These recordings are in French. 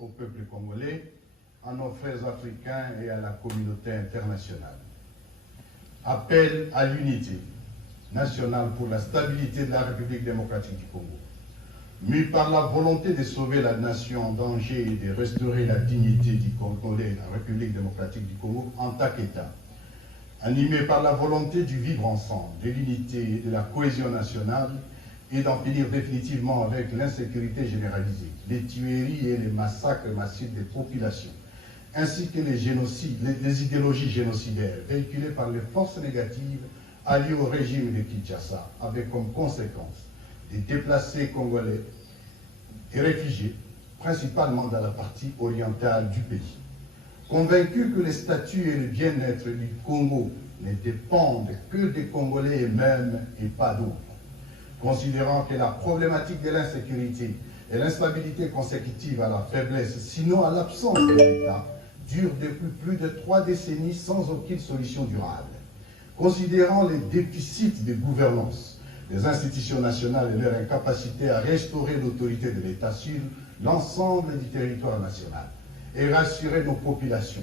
au peuple congolais, à nos frères africains et à la communauté internationale. Appel à l'unité nationale pour la stabilité de la République démocratique du Congo. Mû par la volonté de sauver la nation en danger et de restaurer la dignité du Congolais, la République démocratique du Congo, en tant qu'État. Animé par la volonté du vivre ensemble, de l'unité et de la cohésion nationale, et d'en finir définitivement avec l'insécurité généralisée, les tueries et les massacres massifs des populations, ainsi que les idéologies génocidaires véhiculées par les forces négatives alliées au régime de Kinshasa, avec comme conséquence des déplacés congolais et réfugiés, principalement dans la partie orientale du pays. Convaincus que les statuts et le bien-être du Congo ne dépendent que des Congolais eux-mêmes et pas d'autres, considérant que la problématique de l'insécurité et l'instabilité consécutive à la faiblesse, sinon à l'absence de l'État, dure depuis plus de 3 décennies sans aucune solution durable. Considérant les déficits de gouvernance des institutions nationales et leur incapacité à restaurer l'autorité de l'État sur l'ensemble du territoire national et rassurer nos populations,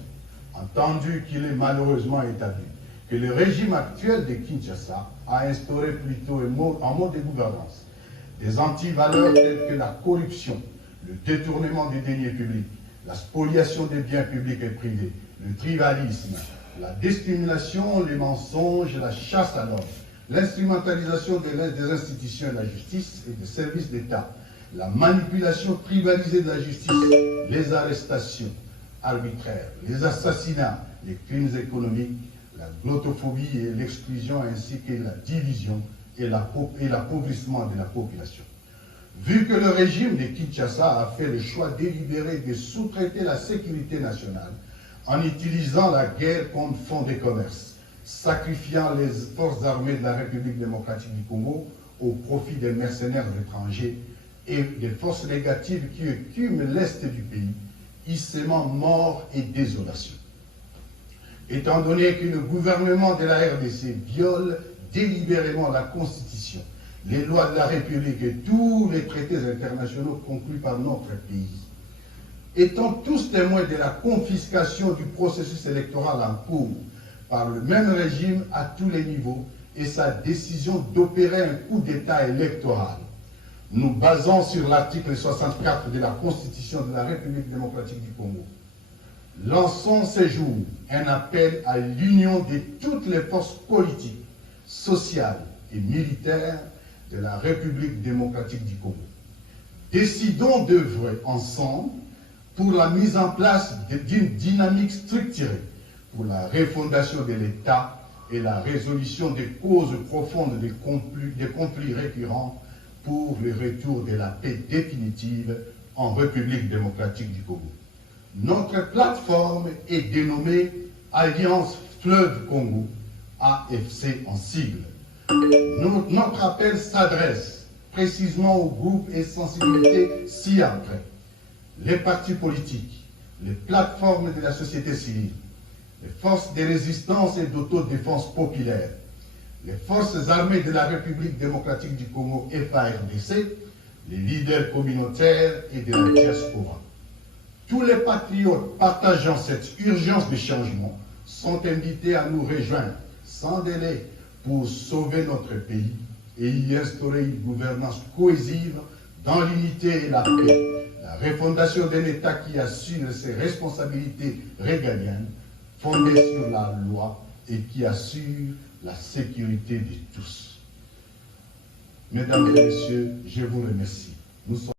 entendu qu'il est malheureusement établi que le régime actuel de Kinshasa a instauré plutôt un mode de gouvernance des antivaleurs telles que la corruption, le détournement des deniers publics, la spoliation des biens publics et privés, le tribalisme, la discrimination, les mensonges, la chasse à l'homme, l'instrumentalisation des institutions de la justice et des services d'État, la manipulation tribalisée de la justice, les arrestations arbitraires, les assassinats, les crimes économiques, la glottophobie et l'exclusion ainsi que la division et l'appauvrissement de la population. Vu que le régime de Kinshasa a fait le choix délibéré de sous-traiter la sécurité nationale en utilisant la guerre comme fonds de commerce, sacrifiant les forces armées de la République démocratique du Congo au profit des mercenaires étrangers et des forces négatives qui écument l'est du pays, y sémant mort et désolation. Étant donné que le gouvernement de la RDC viole délibérément la Constitution, les lois de la République et tous les traités internationaux conclus par notre pays, étant tous témoins de la confiscation du processus électoral en cours par le même régime à tous les niveaux et sa décision d'opérer un coup d'État électoral, nous basons sur l'article 64 de la Constitution de la République démocratique du Congo. Lançons ce jour un appel à l'union de toutes les forces politiques, sociales et militaires de la République démocratique du Congo. Décidons d'œuvrer ensemble pour la mise en place d'une dynamique structurée pour la refondation de l'État et la résolution des causes profondes des conflits récurrents pour le retour de la paix définitive en République démocratique du Congo. Notre plateforme est dénommée Alliance Fleuve Congo, AFC en sigle. Notre appel s'adresse précisément aux groupes et sensibilités ci-après: les partis politiques, les plateformes de la société civile, les forces de résistance et d'autodéfense populaire, les forces armées de la République démocratique du Congo FARDC, les leaders communautaires et de la diaspora. Tous les patriotes partageant cette urgence de changement sont invités à nous rejoindre sans délai pour sauver notre pays et y instaurer une gouvernance cohésive dans l'unité et la paix, la refondation d'un État qui assure ses responsabilités régaliennes fondées sur la loi et qui assure la sécurité de tous. Mesdames et messieurs, je vous remercie. Nous sommes